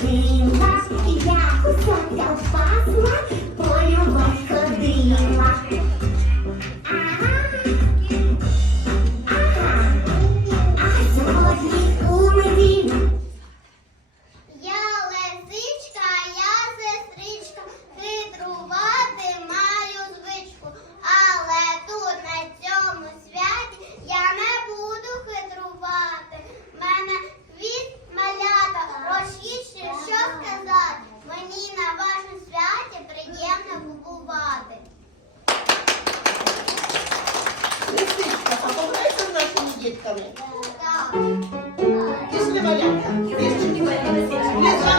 зима, я кусок колбасла, полюбовь ходила. Лисичка, а пограйся з нашими дітками. Так. Пішли малята. Пішли.